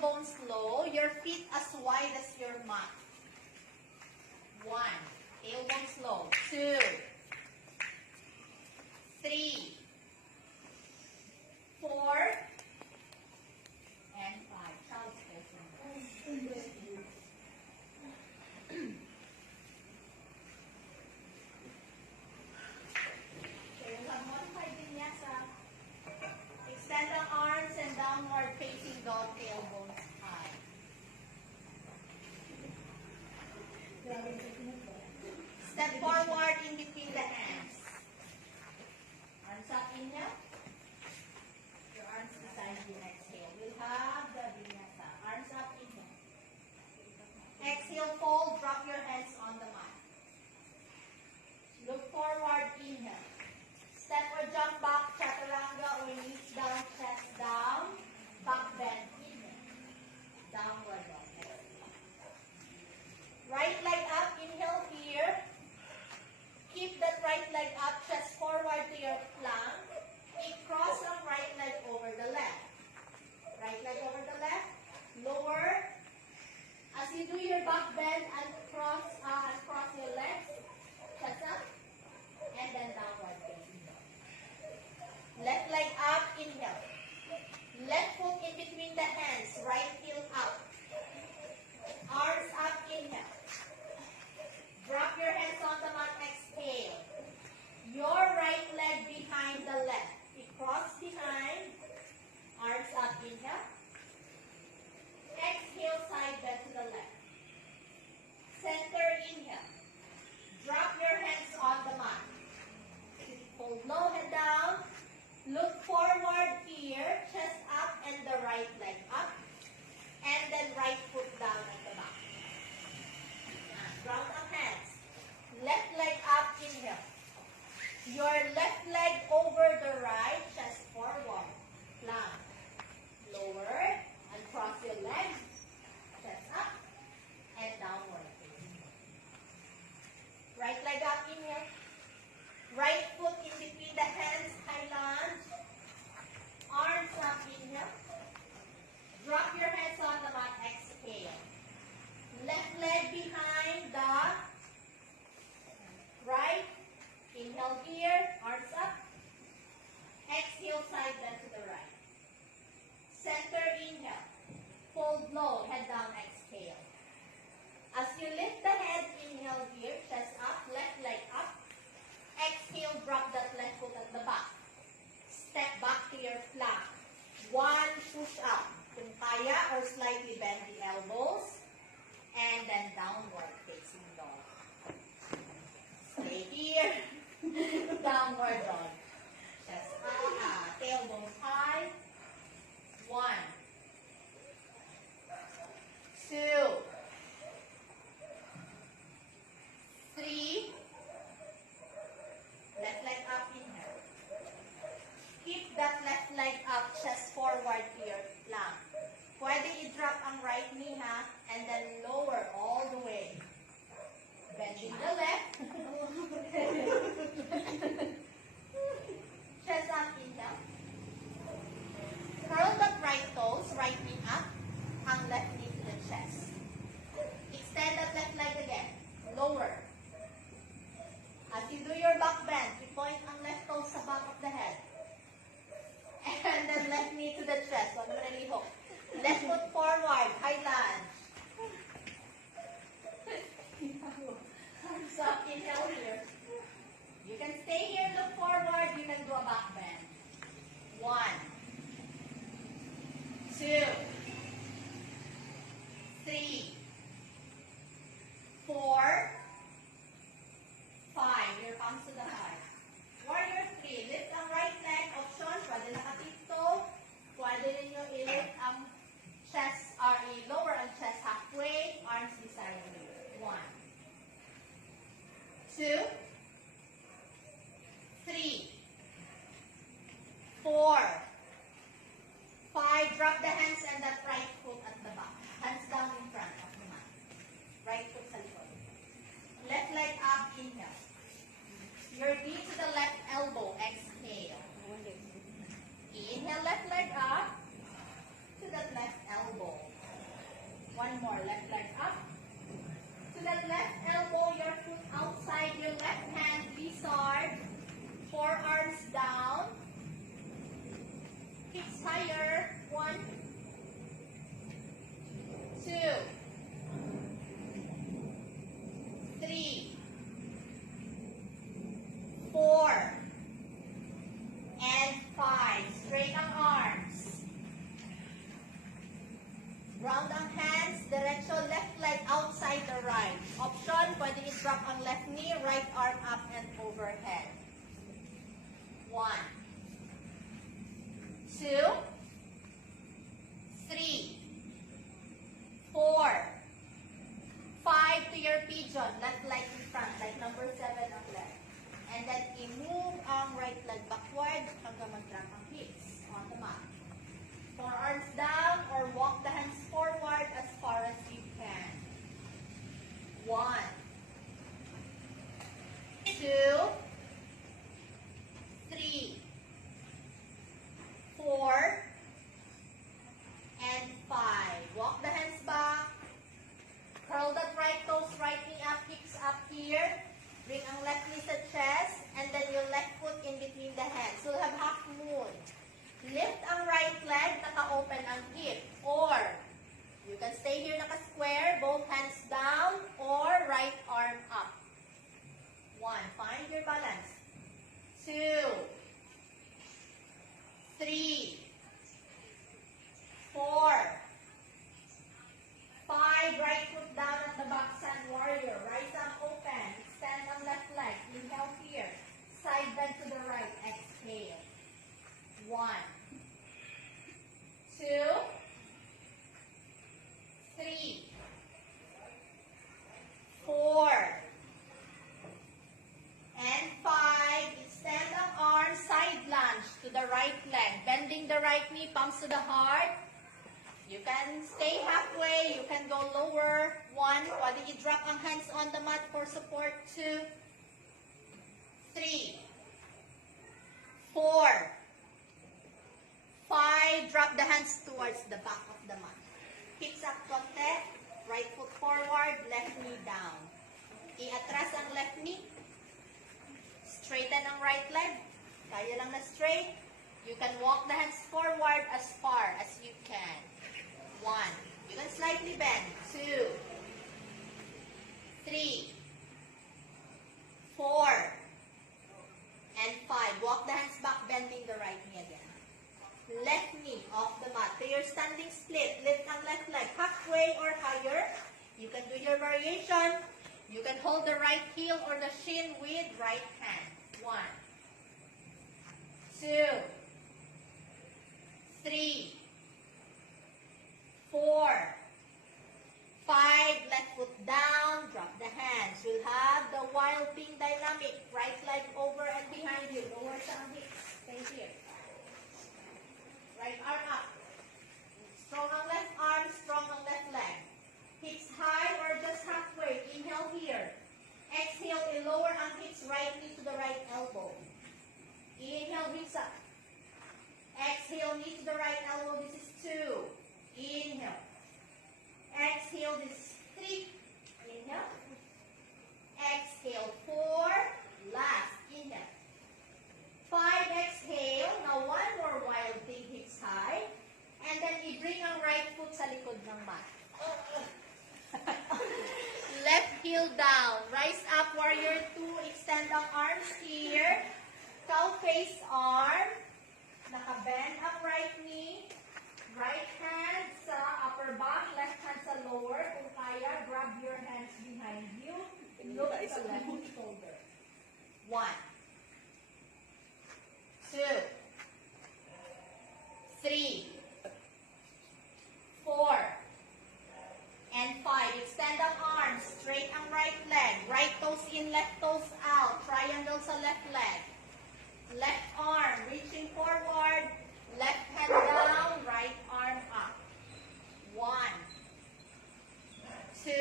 tailbones low, your feet as wide as your mat. 1, tailbones low. 2, 3, 4, and 5. Child's pose. Okay, we'll have modified vinyasa. Extend the arms and downward facing dog, tailbones high. Step forward in between the hands. Arms up, inhale. Your arms beside you, exhale. We'll have the vinyasa. Arms up, inhale. Exhale, fold, drop your hands on the mat. Look forward, inhale. Step or jump back, chaturanga or knees down, chest down. Back bend, inhale. Downward dog, exhale. Right leg up, inhale here. Keep that right leg up, chest forward to your plank. Cross ang right leg over the left. Right leg over the left. Lower. As you do your back bend and cross your legs. Chest up. And then downward facing dog. Left leg up, inhale. Left foot in between the hands, right heel up. Arms up, inhale. Drop your hands on the mat, exhale. Your right leg behind the left. Cross behind. Arms up, inhale. Exhale, side bend to the left. Center, inhale. Drop your hands on the mat. Hold low, head down. Look forward here, chest up and the right leg up. And then right foot down at the back. Ground up hands. Left leg up, inhale. Your left leg over the right, chest forward. Plank. Lower and cross your legs. Chest up and downward. Right leg up, inhale. Right foot in between the hands, high lunge. Arms up, inhale. Drop your hands on the mat, exhale. Left leg behind the right. Inhale here, arms up. Exhale, side bend to the right. Center, inhale. Fold low, head down, exhale. As you lift the head, inhale here, chest up, left leg up. Exhale, drop that left foot at the back. Step back to your flank. 1 push up. Kung kaya or slightly bend the elbows. And then downward facing dog. Stay here. Downward dog. Chest up. Tailbones high. 1, 2, 3. Left leg up, inhale. Keep that left leg up, chest forward to your plank. Pwede i-drop ang right knee, ha? And then lower all the way. Bending the left. Chest up, inhale. more. Left leg up. To the left elbow, your foot outside your left hand. Lizard. Forearms down. Hips higher. 1, 2, 3, 4, and 5. Straight ang arms. Round ang hands. Diretso left leg outside the right. Option, pwede i-drop ang left knee, right arm up and overhead. 1, 2, 3, 4, 5 to your pigeon. Left leg in front, like number 7 ang left. And then i-move ang right leg backward hanggang mag-drop ang hips on the mat. Forearms down or walk the hands forward as far as you can. 1, 2, 3, 4, and 5. Walk the hands back. Curl that right toes, right knee up, hips up here. Bring ang left knee sa chest, and then your left foot in between the hands. So you'll have half moon. Lift ang right leg, naka-open ang hip. Or, you can stay here naka-square, both hands down, or right arm up. 1, find your balance. 2, 3, 4, 5, right foot down at the back, Sun Warrior. Right arm open. Extend ang left leg. Inhale here. Side bend to the right. Exhale. 1, 2, 3, 4, and 5. Extend ang arms. Side lunge to the right leg. Bending the right knee. Palms to the heart. You can stay halfway. You can go lower. 1. Pwede i-drop ang hands on the mat for support. 2, 3, 4, 5. Drop the hands towards the back of the mat. Hips up konti. Right foot forward. Left knee down. I-atras ang left knee. Straighten ang right leg. Kaya lang na straight. You can walk the hands forward as far as you can. 1. You can slightly bend. 2, 3, 4, and 5. Walk the hands back, bending the right knee again. Left knee off the mat. To your standing split. Lift ang left leg halfway or higher. You can do your variation. You can hold the right heel or the shin with right hand. 1, 2, 3, 4, 5. Left foot down. Drop the hands. You'll have the wild ping dynamic. Right leg over and behind you. Lower sa hips. Stay here. Right arm up. Strong ang left arm. Strong ang left leg. Hips high or just halfway. Inhale here. Exhale. Lower ang hips. Right knee to the right elbow. Inhale. Hips up. Exhale. Knee to the right elbow. This is 2. Inhale. Exhale. This is 3. Inhale. Exhale. 4. Last. Inhale. 5. Exhale. Now one more wild thing. Hips high. And then i-bring ang right foot sa likod ng mat. Left heel down. Rise up. Warrior 2. Extend ang arms here. Cow face arm. Naka-bend ang right knee. Right hand sa upper back, left hand sa lower. Kung kaya, grab your hands behind you. Look sa left shoulder. 1, 2, 3, 4, and 5. Extend ang arms. Straight ang right leg. Right toes in, left toes out. Triangle sa left leg. Left arm reaching forward. Left hand down. Right arm up. 1, 2,